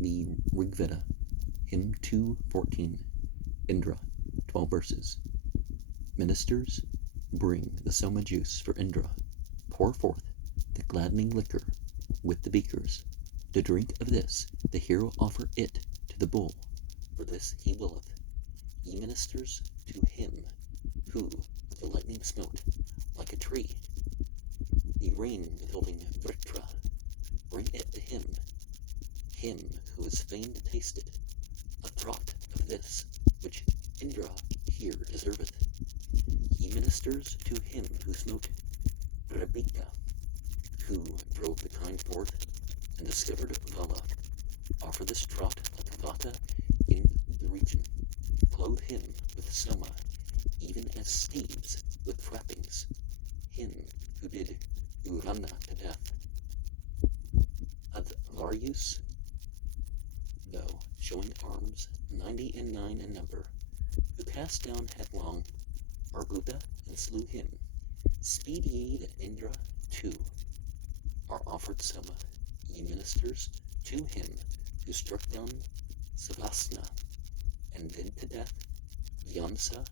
the Rig Veda, Hymn 2:14, Indra, 12 verses. Ministers, bring the soma juice for Indra. Pour forth the gladdening liquor with the beakers. To drink of this, the hero offer it to the bull, for this he willeth. Ye ministers, to him who with the lightning smote like a tree, the rain-withholding Vritra, bring it to him who is fain to taste it, a draught of this, which Indra here deserveth. Ye ministers, to him who smote Rebecca, who drove the kind forth and discovered Vala, offer this draught like Vata in the region. Clothe him with soma, even as steeds with trappings, him who did Urana to death. Advarius, though showing arms 99 in number, who cast down headlong Arbuda and slew him. Speed ye that Indra too are offered soma, ye ministers, to him who struck down Savasna and did to death Yansa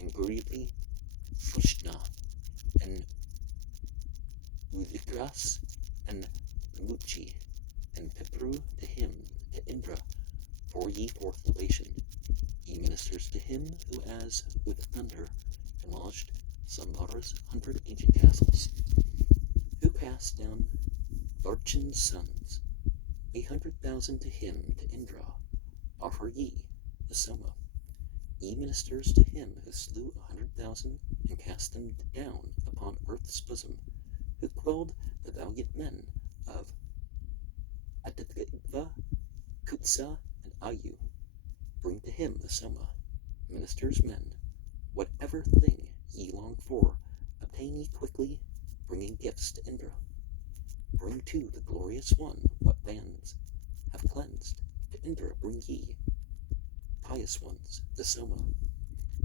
and Gurili Fushna and Udikras and Muchi and Pipru to him, to Indra, pour ye forth libation, ye ministers, to him who as with thunder demolished Sambara's 100 ancient castles, who cast down Varchin's sons, 800,000 to him, to Indra, offer ye the soma, ye ministers, to him who slew 100,000 and cast them down upon earth's bosom, who quelled the valiant men of Aditva, Kutsa, and Ayu. Bring to him the soma, ministers, men, whatever thing ye long for, obtain ye quickly, bringing gifts to Indra. Bring to the glorious one what bands have cleansed, to Indra bring ye, pious ones, the soma.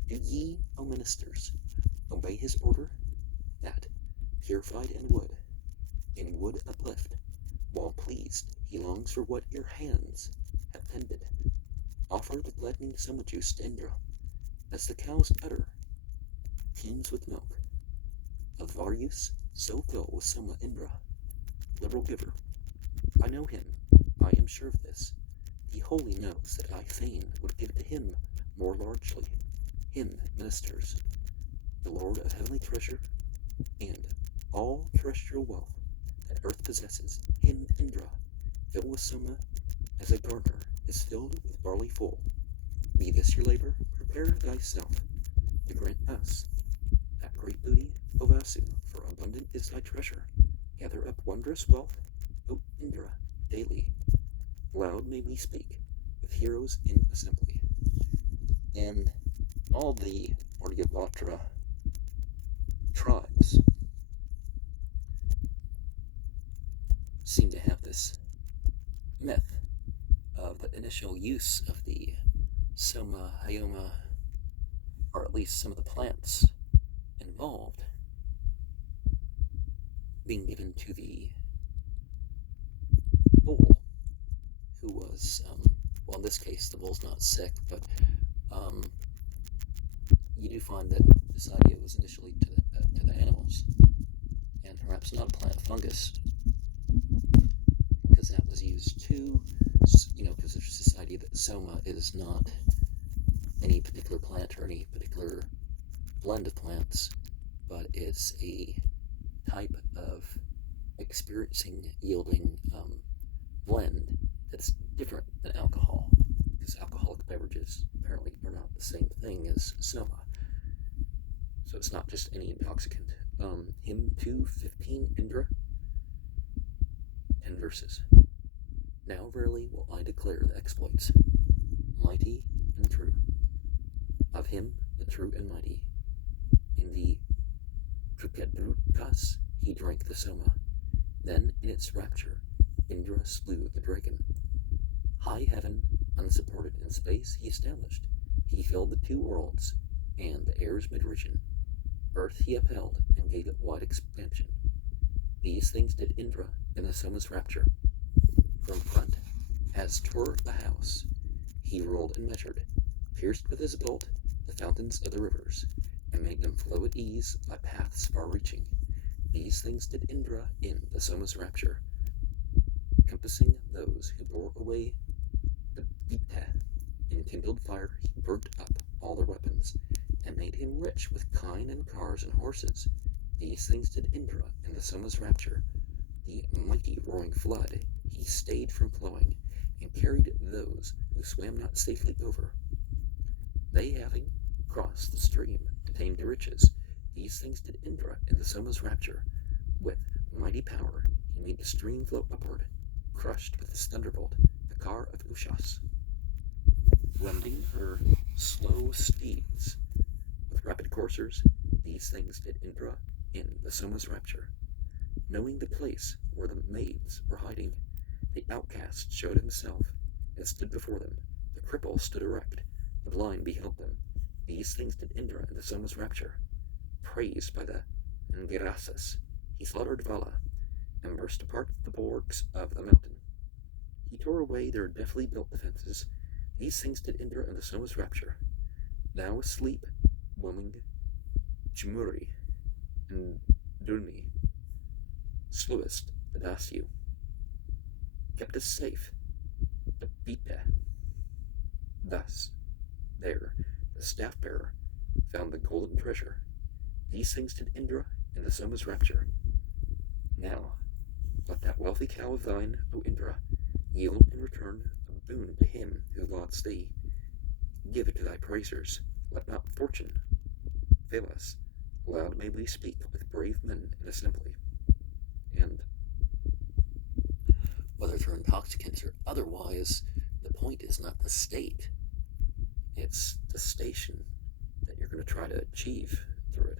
Do ye, O ministers, obey his order, that, purified in wood uplift, while pleased he longs for what your hands have tended. Offer the gladdening soma juice to Indra, as the cow's udder teems with milk. Advarius, so fill with soma Indra, liberal giver. I know him, I am sure of this. He wholly knows that I fain would give to him more largely, him, ministers, the Lord of heavenly treasure, and all terrestrial wealth that earth possesses, him, Indra, fill with soma, as a garner is filled with barley full. Be this your labor, prepare thyself to grant us that great booty, O Vasu, for abundant is thy treasure. Gather up wondrous wealth, O Indra, daily. Loud may we speak with heroes in assembly. And all the Aryavatra tribes seem to have this myth of the initial use of the soma, hyoma, or at least some of the plants involved, being given to the bull, who was, well, in this case, the bull's not sick, but you do find that this idea was initially to the animals, and perhaps not a plant fungus, because that was used too, because there's this idea that soma is not any particular plant or any particular blend of plants, but it's a type of experiencing yielding blend that's different than alcohol, because alcoholic beverages apparently are not the same thing as soma. So it's not just any intoxicant. Hymn 2:15, Indra, 10 verses. Now verily will I declare the exploits, mighty and true, of him, the true and mighty. In the Trukadrukas he drank the soma. Then in its rapture Indra slew the dragon. High heaven, unsupported in space, he established. He filled the two worlds, and the air's mid-region. Earth he upheld, and gave it wide expansion. These things did Indra in the soma's rapture. From front, as as tore the house. He rolled and measured, pierced with his bolt the fountains of the rivers, and made them flow at ease by paths far-reaching. These things did Indra in the Soma's rapture, compassing those who bore away the Bita. In kindled fire he burnt up all their weapons, and made him rich with kine and cars and horses. These things did Indra in the Soma's rapture. The mighty roaring flood he stayed from flowing, and carried those who swam not safely over. They, having crossed the stream, attained to riches. These things did Indra in the Soma's rapture. With mighty power he made the stream flow upward, crushed with his thunderbolt the car of Ushas, rending her slow steeds with rapid coursers. These things did Indra in the Soma's rapture. Knowing the place where the maids were hiding, the outcast showed himself and stood before them. The cripple stood erect, the blind beheld them. These things did Indra in the Soma's rapture. Praised by the Angirasas, he slaughtered Vala and burst apart the bulwarks of the mountain. He tore away their deftly built defenses. These things did Indra in the Soma's rapture. Thou asleep, whelming Chimuri and Durni, slewest the Dasyu, kept us safe, the Bita. Thus, there, the staff-bearer found the golden treasure. These things did Indra in the Soma's rapture. Now, let that wealthy cow of thine, O Indra, yield in return a boon to him who lauds thee. Give it to thy praisers. Let not fortune fail us. Loud may we speak with brave men in assembly. And whether through intoxicants or otherwise, the point is not the state. It's the station that you're going to try to achieve through it.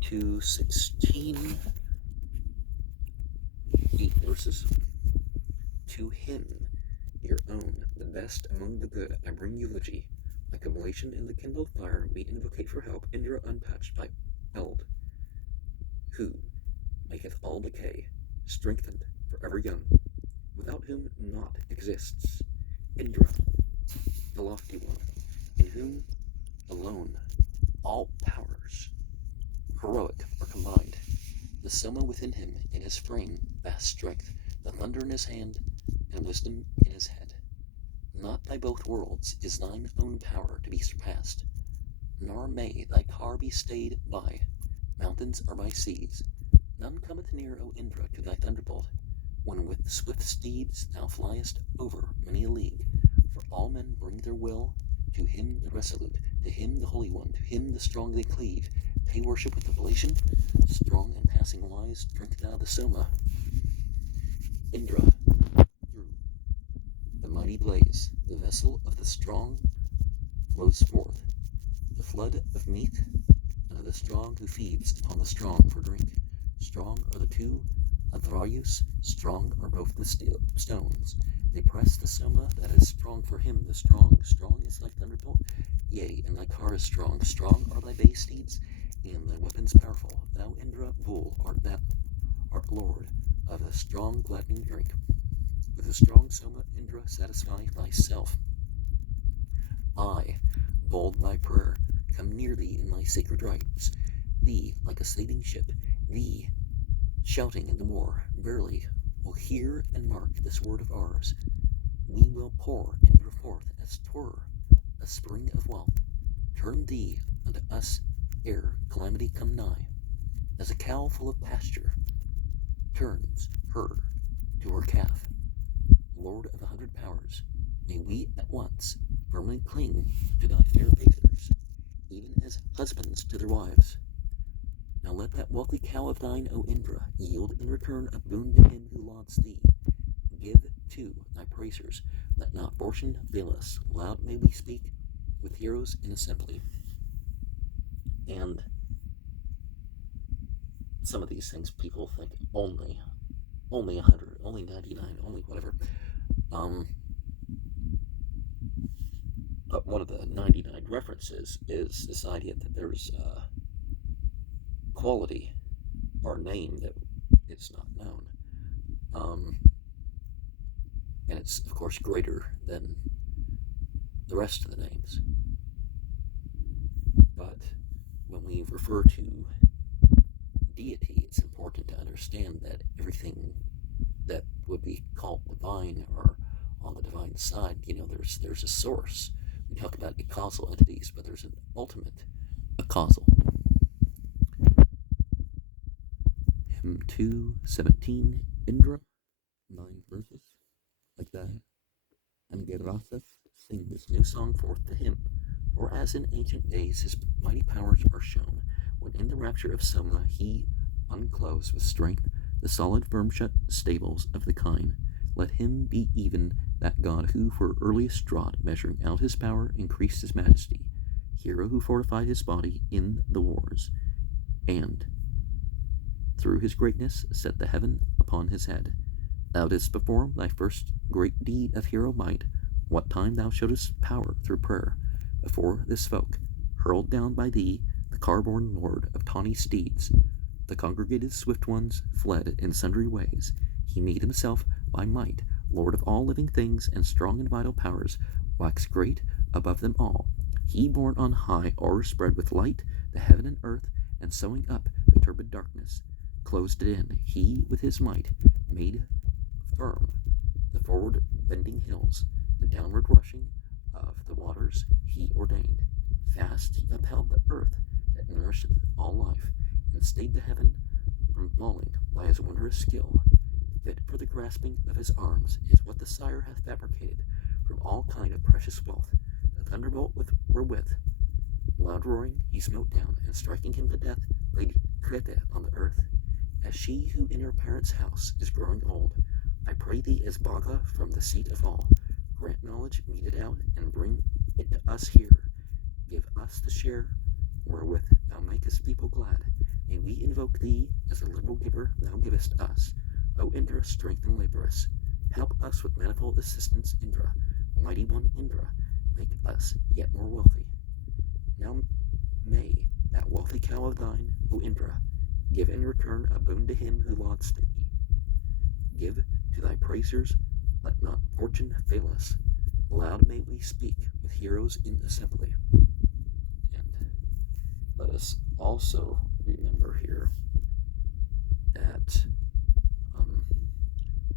2:16, 8 verses. To him, your own, the best among the good, I bring eulogy. Like oblation in the kindled fire, we invocate for help Indra unpatched by Eld, who maketh all decay, strengthened, forever young, without whom naught exists. Indra, the lofty one, in whom alone all powers heroic are combined. The Soma within him, in his frame, vast strength, the thunder in his hand, and wisdom in his head. Not by both worlds is thine own power to be surpassed, nor may thy car be stayed by mountains or by seas. None cometh near, O Indra, to thy thunderbolt, when with swift steeds thou fliest over many a league. For all men bring their will to him the resolute, to him the holy one, to him the strong they cleave. Pay worship with oblation, strong and passing wise, drink thou the Soma. Indra, through the mighty blaze, the vessel of the strong flows forth, the flood of meat, and of the strong who feeds upon the strong for drink. Strong are the two Athrayus, strong are both the stones. They press the Soma that is strong for him, the strong. Strong is thy thunderbolt, yea, and thy car is strong. Strong are thy bay steeds, and thy weapons powerful. Thou, Indra, bull, art Lord of a strong gladdening drink. With a strong Soma, Indra, satisfy thyself. I, bold thy prayer, come near thee in thy sacred rites. Thee, like a sailing ship, thee, shouting in the war, verily, will hear and mark this word of ours. We will pour Indra forth as 'twere a spring of wealth. Turn thee unto us ere calamity come nigh, as a cow full of pasture turns her to her calf. Lord of 100 powers, may we at once firmly cling to thy fair favors, even as husbands to their wives. Now let that wealthy cow of thine, O Indra, yield in return a boon to him who lauds thee. Give to thy praisers, let not fortune fail us. Loud may we speak with heroes in assembly. And some of these things people think only 100, only 99, only whatever. But one of the 99 references is this idea that there's quality or name that is not known. And it's, of course, greater than the rest of the names. But when we refer to deity, it's important to understand that everything that would be called divine or on the divine side, there's a source. We talk about causal entities, but there's an ultimate causal. Hymn 2:17, Indra, 9 verses, like that. And Gerasas sing this new song forth to him, for as in ancient days his mighty powers are shown, when in the rapture of Soma he unclose with strength the solid firm shut stables of the kine. Let him be even that god who for earliest draught, measuring out his power, increased his majesty, hero who fortified his body in the wars, and through his greatness set the heaven upon his head. Thou didst perform thy first great deed of hero might, what time thou showedst power through prayer, before this folk, hurled down by thee, the car-borne lord of tawny steeds. The congregated swift ones fled in sundry ways. He made himself by might lord of all living things, and strong in vital powers waxed great above them all. He borne on high o'erspread with light the heaven and earth, and sewing up the turbid darkness, closed it in. He with his might made firm the forward bending hills, the downward rushing of the waters he ordained. Fast he upheld the earth that nourished all life, and stayed the heaven from falling by his wondrous skill. Fit for the grasping of his arms is what the sire hath fabricated from all kind of precious wealth. The thunderbolt wherewith, loud roaring, he smote down, and striking him to death, laid Crete on the earth. As she who in her parents' house is growing old, I pray thee as Baga from the seat of all, grant knowledge, mete it out, and bring it to us here. Give us the share wherewith thou makest people glad. May we invoke thee as a liberal giver thou givest us. O Indra, strength and laborous, help us with manifold assistance, Indra. Mighty one Indra, make us yet more wealthy. Now may that wealthy cow of thine, O Indra, give in return a boon to him who lauds thee. Give to thy praisers, let not fortune fail us. Loud may we speak with heroes in assembly. And let us also remember here that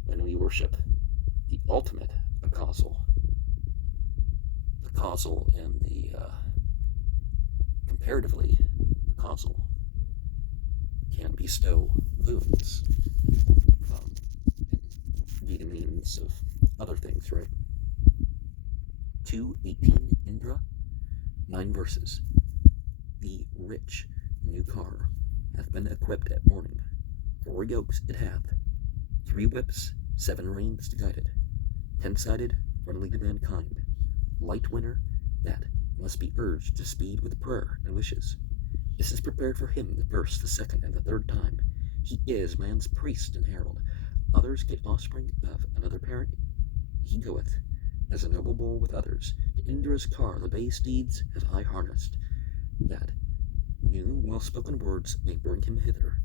when we worship the ultimate causal, the causal and the comparatively causal can bestow boons and be the means of other things, right? 2:18, Indra, 9 verses. The rich new car hath been equipped at morning. 4 yokes it hath, 3 whips, 7 reins to guide it, 10-sided, friendly to mankind, light winner that must be urged to speed with prayer and wishes. This is prepared for him the first, the second, and the third time. He is man's priest and herald. Others get offspring of another parent. He goeth as a noble bull with others. To Indra's car the bay steeds have I harnessed, that new well-spoken words may bring him hither.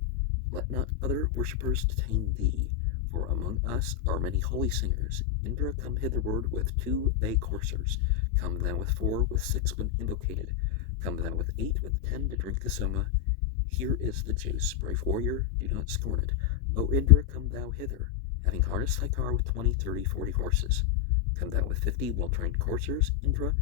Let not other worshippers detain thee, for among us are many holy singers. Indra, come hitherward with 2 bay coursers. Come thou with 4, with 6 when invocated. Come thou with 8, with 10 to drink the Soma. Here is the juice, brave warrior, do not scorn it. O Indra, come thou hither, having harnessed thy car with 20, 30, 40 horses. Come thou with 50 well-trained coursers, Indra,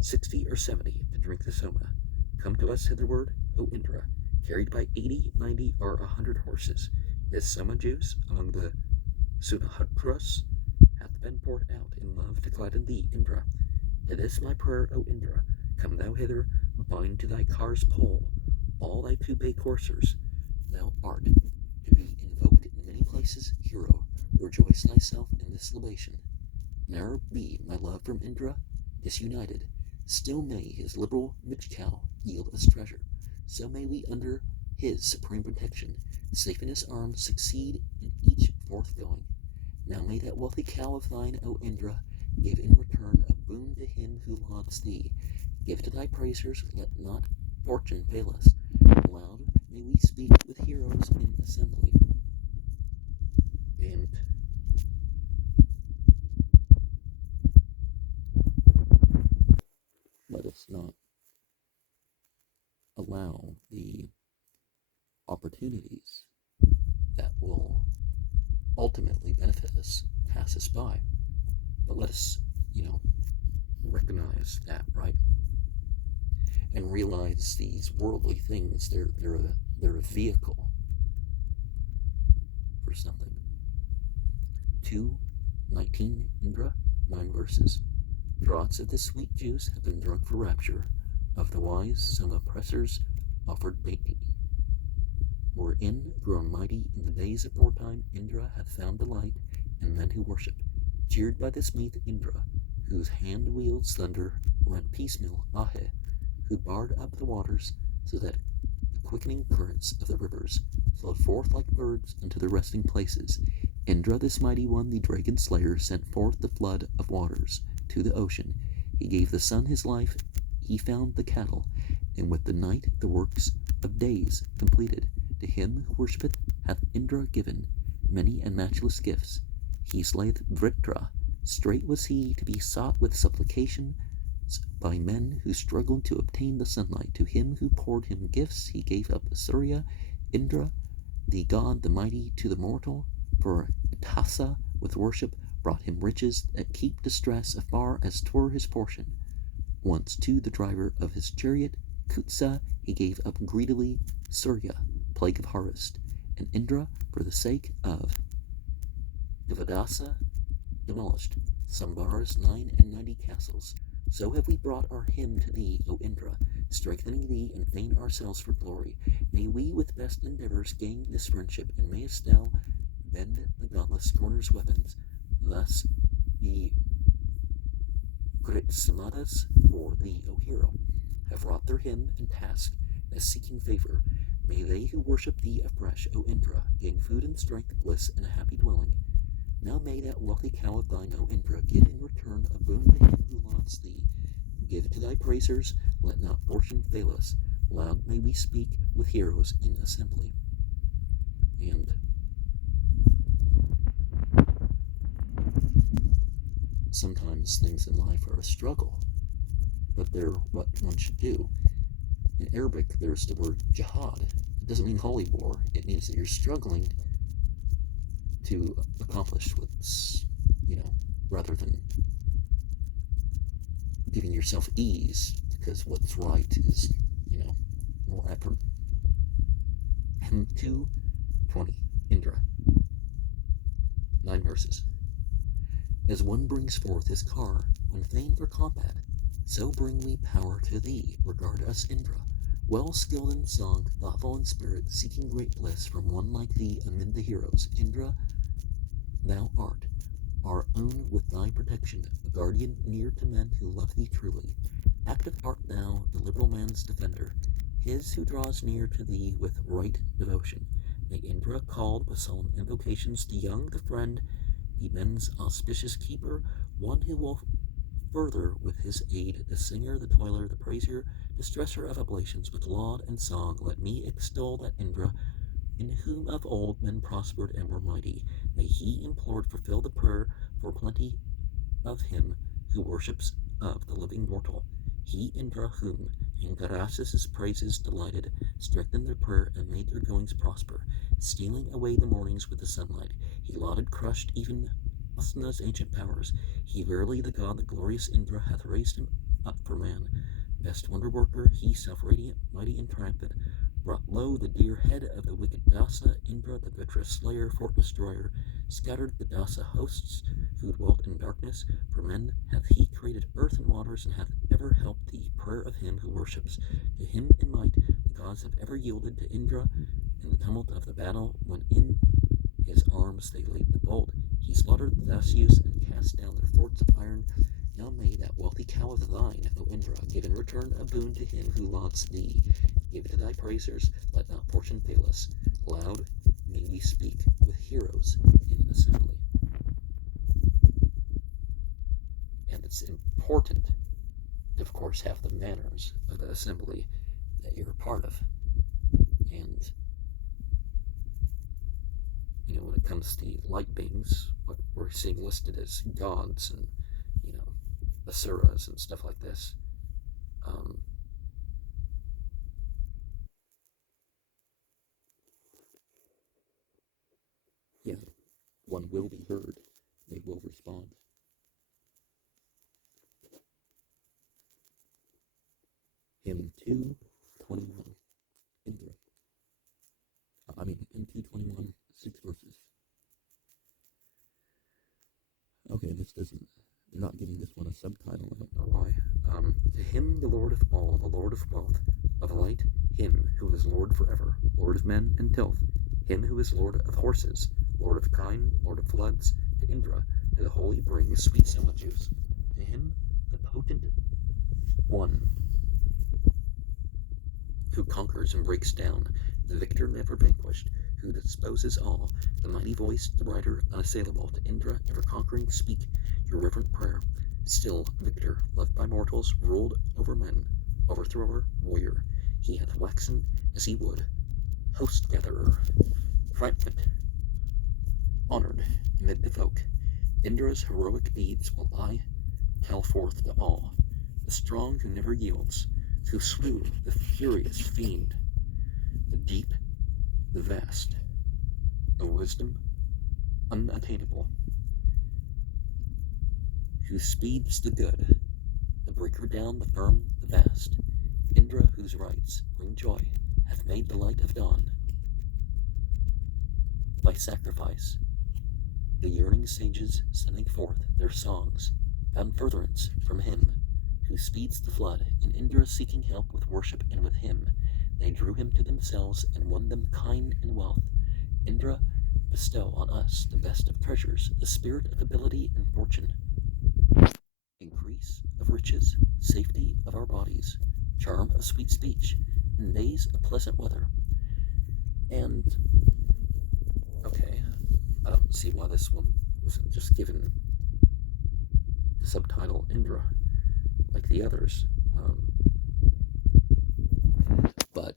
60 or 70 to drink the Soma. Come to us hitherward, O Indra, carried by 80, 90, or 100 horses. This Soma juice among the Sunahadras hath been poured out in love to gladden thee, Indra. To this my prayer, O Indra, come thou hither, bind to thy car's pole all thy 2 bay coursers. Thou art to be invoked in many places, hero. Rejoice thyself in this libation. Ne'er be my love from Indra disunited. Still may his liberal Mitchcow yield us treasure. So may we under his supreme protection, safe in his arms, succeed in each forthgoing. Now may that wealthy cow of thine, O Indra, give in return a boon to him who lauds thee. Give to thy praisers, let not fortune fail us. Loud may we speak with heroes in assembly. And not allow the opportunities that will ultimately benefit us pass us by. But let us, recognize that, right? And realize these worldly things, they're a vehicle for something. 2:19 Indra, 9 verses. Draughts of this sweet juice have been drunk for rapture. Of the wise, some oppressors offered baiting. Were grown mighty in the days of wartime, Indra hath found delight, and men who worship. Cheered by this meat, Indra, whose hand wields thunder, rent piecemeal, Ahe, who barred up the waters, so that the quickening currents of the rivers flowed forth like birds unto their resting places. Indra, this mighty one, the dragon slayer, sent forth the flood of waters to the ocean. He gave the sun his life, he found the cattle, and with the night the works of days completed. To him who worshipeth hath Indra given many and matchless gifts. He slayeth Vritra. Straight was he to be sought with supplication by men who struggled to obtain the sunlight. To him who poured him gifts he gave up Surya. Indra, the god, the mighty, to the mortal. For Tassa with worship brought him riches that keep distress afar as 'twere his portion. Once to the driver of his chariot, Kutsa, he gave up greedily Surya, plague of harvest, and Indra, for the sake of Devadasa, demolished Sambara's 99 castles. So have we brought our hymn to thee, O Indra, strengthening thee and fain ourselves for glory. May we with best endeavors gain this friendship, and mayest thou bend the godless scorner's weapons. Thus the Gritsamadas for thee, O hero, have wrought their hymn and task as seeking favor. May they who worship thee afresh, O Indra, gain food and strength, bliss, and a happy dwelling. Now may that wealthy cow of thine, O Indra, give in return a boon to him who lauds thee. Give to thy praisers, let not fortune fail us. Loud may we speak with heroes in assembly. And sometimes things in life are a struggle, but they're what one should do. In Arabic, there's the word jihad. It doesn't mean holy war. It means that you're struggling to accomplish what's, rather than giving yourself ease, because what's right is, more effort. Hymn 2:20, Indra. 9 verses. As one brings forth his car when fain for combat, so bring we power to thee. Regard us, Indra, well skilled in song, thoughtful in spirit, seeking great bliss from one like thee amid the heroes. Indra, thou art our own with thy protection, a guardian near to men who love thee truly. Active art thou, the liberal man's defender, his who draws near to thee with right devotion. May Indra, called with solemn invocations, the young, the friend, be men's auspicious keeper, one who will further with his aid the singer, the toiler, the praiser, distresser of oblations, with laud and song. Let me extol that Indra, in whom of old men prospered and were mighty. May he implored fulfill the prayer for plenty of him who worships of the living mortal. He, Indra, whom Angarasis' praises delighted, strengthened their prayer and made their goings prosper, stealing away the mornings with the sunlight. He lauded, crushed even Asna's ancient powers. He verily the god, the glorious Indra, hath raised him up for man. Best wonder worker, he self-radiant, mighty and triumphant, brought low the dear head of the wicked Dasa. Indra, the Vitra slayer, fort destroyer, scattered the Dasa hosts who dwelt in darkness. For men hath he created earth and waters, and hath ever helped the prayer of him who worships. To him in might the gods have ever yielded. To Indra in the tumult of the battle, when in his arms they laid the bolt, he slaughtered the Dasyus and cast down their forts of iron. Now may that wealthy cow of thine, O Indra, give in return a boon to him who lauds thee. Give to thy praisers, let not fortune fail us. Loud may we speak with heroes in assembly. And it's important to, of course, have the manners of the assembly that you're a part of. And, when it comes to the light beings, what we're seeing listed as gods and, asuras and stuff like this, Yeah, one will be heard. They will respond. Hymn 221. Indra. Hymn 221, 6 verses. Okay, this doesn't, they're not giving this one a subtitle, I don't know why. To him, the Lord of all, the Lord of wealth, of light, him who is Lord forever, Lord of men and tilth, him who is Lord of horses, Lord of kine, Lord of floods, to Indra, to the holy bring sweet summer juice, to him, the potent one, who conquers and breaks down, the victor never vanquished, who disposes all, the mighty voice, the rider unassailable, to Indra, ever conquering, speak your reverent prayer. Still, victor, loved by mortals, ruled over men, overthrower, warrior, he hath waxen as he would, host gatherer, triumphant, honored amid the folk. Indra's heroic deeds will I tell forth to all, the strong who never yields, who slew the furious fiend, the deep, the vast, of wisdom unattainable, who speeds the good, the breaker down, the firm, the vast, Indra whose rights bring joy, hath made the light of dawn. By sacrifice, the yearning sages sending forth their songs, found furtherance from him who speeds the flood, in Indra seeking help with worship, and with him they drew him to themselves and won them kine and wealth. Indra, bestow on us the best of treasures, the spirit of ability and fortune, increase of riches, safety of our bodies, charm of sweet speech, and days of pleasant weather. And, okay, I don't see why this one wasn't just given the subtitle Indra like the others. But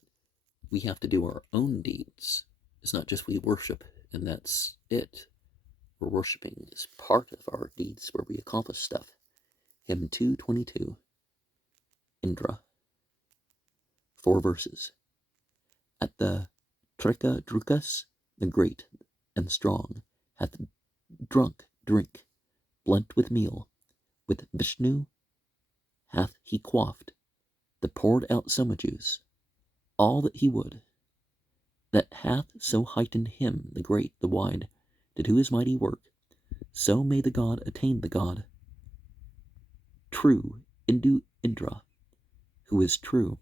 we have to do our own deeds. It's not just we worship and that's it. We're worshiping is part of our deeds where we accomplish stuff. Hymn 222. Indra. 4 verses. At the Trika Drukas, the great and strong, hath drunk drink, blent with meal. With Vishnu hath he quaffed the poured out soma juice, all that he would, that hath so heightened him, the great, the wide, to do his mighty work. So may the god attain the god. True Indra, who is true.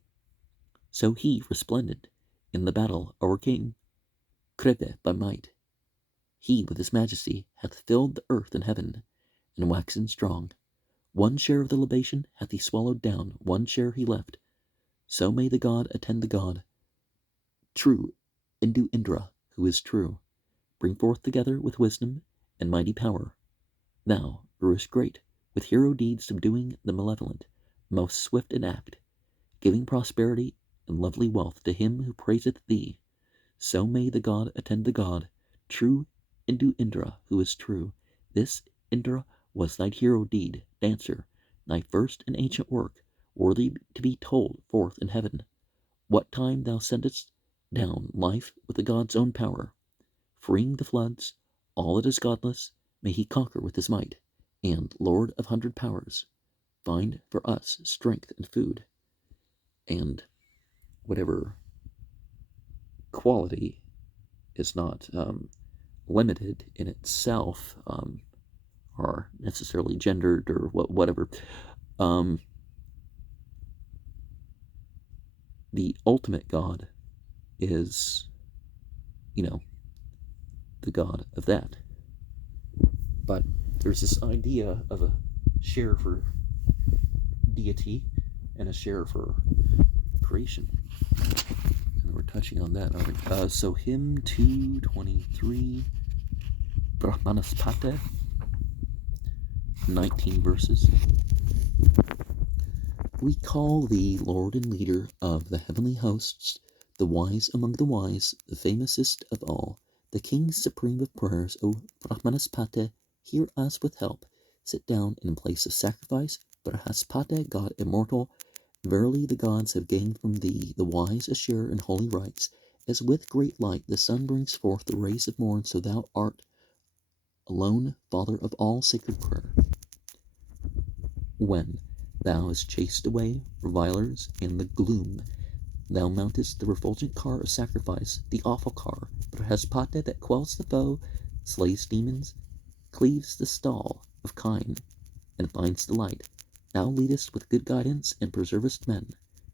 So he, resplendent in the battle o'er King Krebe by might, he with his majesty hath filled the earth and heaven, and waxen strong. One share of the libation hath he swallowed down, one share he left. So may the god attend the god. True Indra, who is true, bring forth together with wisdom and mighty power. Thou, grewest great, with hero deeds subduing the malevolent, most swift in act, giving prosperity and lovely wealth to him who praiseth thee. So may the god attend the god. True Indra, who is true. This Indra was thy hero deed, dancer, thy first and ancient work, worthy to be told forth in heaven. What time thou sendest down life with the god's own power, freeing the floods, all that is godless, may he conquer with his might, and, Lord of 100 powers, find for us strength and food, and whatever quality is not limited in itself, or necessarily gendered or whatever. The ultimate God is, the God of that. But there's this idea of a share for deity and a share for creation. And we're touching on that, aren't we? So hymn 223, Brahmanaspati, 19 verses. We call thee Lord and Leader of the heavenly hosts, the wise among the wise, the famousest of all, the King supreme of prayers, O Brahmanaspati, hear us with help. Sit down in place of sacrifice, Brahaspati, God immortal, Verily the gods have gained from thee the wise a share in holy rites, as with great light the sun brings forth the rays of morn, so thou art alone Father of all sacred prayer. When thou hast chased away revilers and the gloom, thou mountest the refulgent car of sacrifice, the awful car, Brahespate, that quells the foe, slays demons, cleaves the stall of kine, and finds delight. Thou leadest with good guidance and preservest men.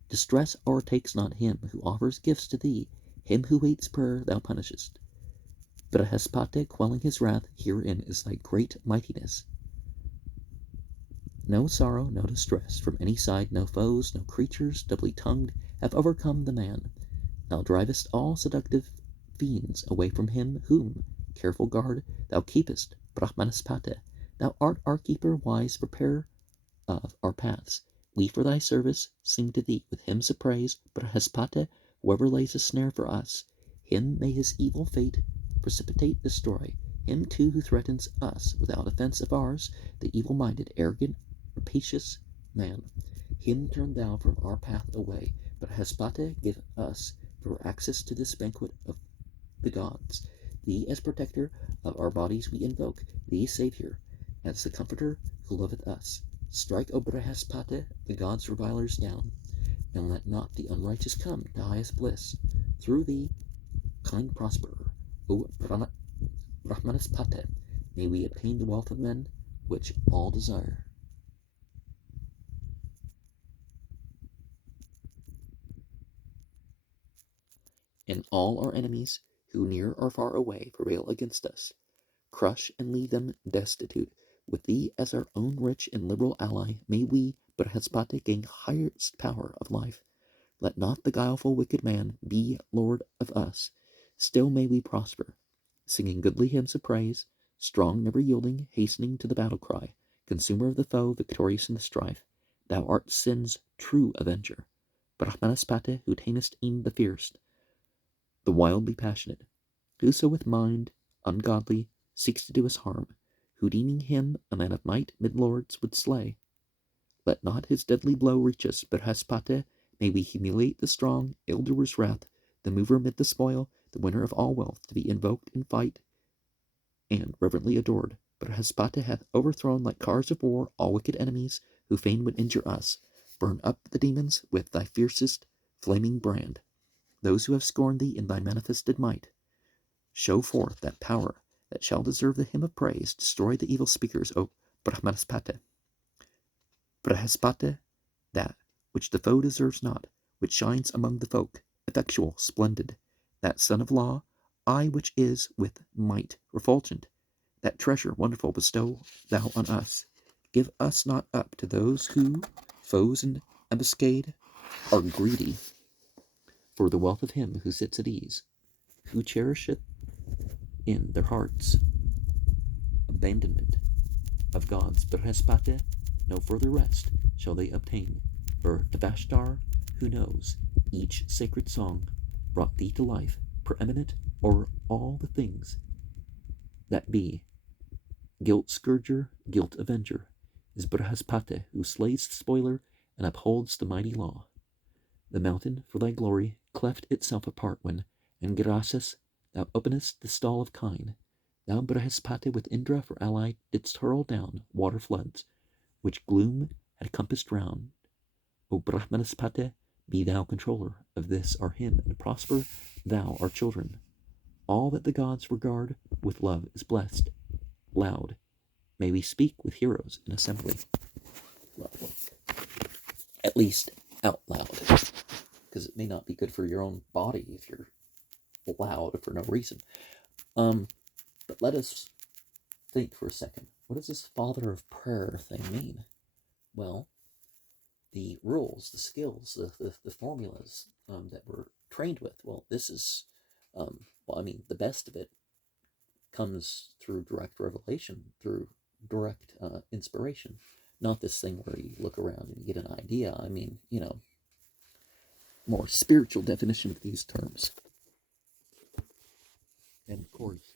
Distress o'ertakes not him who offers gifts to thee. Him who hates prayer thou punishest. Brahespate, quelling his wrath, herein is thy great mightiness. No sorrow, no distress, from any side, no foes, no creatures, doubly tongued, have overcome the man. Thou drivest all seductive fiends away from him whom, careful guard, thou keepest, Brahmanaspate. Thou art our keeper, wise, preparer of our paths. We for thy service sing to thee with hymns of praise, Brahespate. Whoever lays a snare for us, him may his evil fate precipitate destroy. Him too who threatens us without offense of ours, the evil-minded, arrogant, rapacious man. Him turn thou from our path away, Brahespate, give us for access to this banquet of the gods. Thee as protector of our bodies we invoke, thee Saviour, as the comforter who loveth us. Strike, O Brahespate, the gods' revilers down, and let not the unrighteous come to highest bliss. Through thee, kind prosperer, O Brahmanaspate, may we obtain the wealth of men, which all desire. And all our enemies, who near or far away prevail against us, crush and leave them destitute. With thee as our own rich and liberal ally, may we, Brahespate, gain highest power of life. Let not the guileful wicked man be lord of us. Still may we prosper, singing goodly hymns of praise, strong, never yielding, hastening to the battle cry, consumer of the foe, victorious in the strife. Thou art sin's true avenger, Brahmanaspate, who tamest e'en the fierce, the wildly passionate. Whoso with mind ungodly seeks to do us harm, who deeming him a man of might mid-lords would slay. Let not his deadly blow reach us, Brahespate. May we humiliate the strong, ill-doer's wrath, the mover amid the spoil, the winner of all wealth, to be invoked in fight and reverently adored. Brahespate hath overthrown like cars of war all wicked enemies who fain would injure us. Burn up the demons with thy fiercest flaming brand. Those who have scorned thee in thy manifested might, show forth that power that shall deserve the hymn of praise. Destroy the evil speakers, O Brahmanaspate. Brahespate, that which the foe deserves not, which shines among the folk, effectual, splendid, that son of law, I which is with might refulgent, that treasure wonderful bestow thou on us. Give us not up to those who, foes in ambuscade, are greedy for the wealth of him who sits at ease, who cherisheth in their hearts abandonment of gods. Brahespate, no further rest shall they obtain, for the Vashtar, who knows each sacred song, brought thee to life, preeminent o'er all the things that be. Guilt scourger, guilt avenger, is Brahespate, who slays the spoiler and upholds the mighty law. The mountain, for thy glory, cleft itself apart when, Angrases, thou openest the stall of kine. Thou, Brahespate, with Indra for ally, didst hurl down water floods, which gloom had compassed round. O Brahmanaspate, be thou controller of this our hymn, and prosper thou our children. All that the gods regard with love is blessed. Loud may we speak with heroes in assembly. Well, at least out loud, because it may not be good for your own body if you're loud for no reason. But let us think for a second. What does this father of prayer thing mean? Well, the rules, the skills, the formulas that we're trained with. Well, this is, the best of it comes through direct revelation, through direct inspiration. Not this thing where you look around and you get an idea. More spiritual definition of these terms. And of course,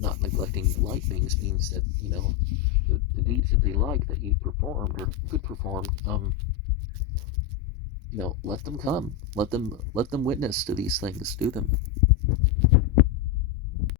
not neglecting light things means that, the deeds that they like that you performed or could perform, Let them come. Let them witness to these things. Do them.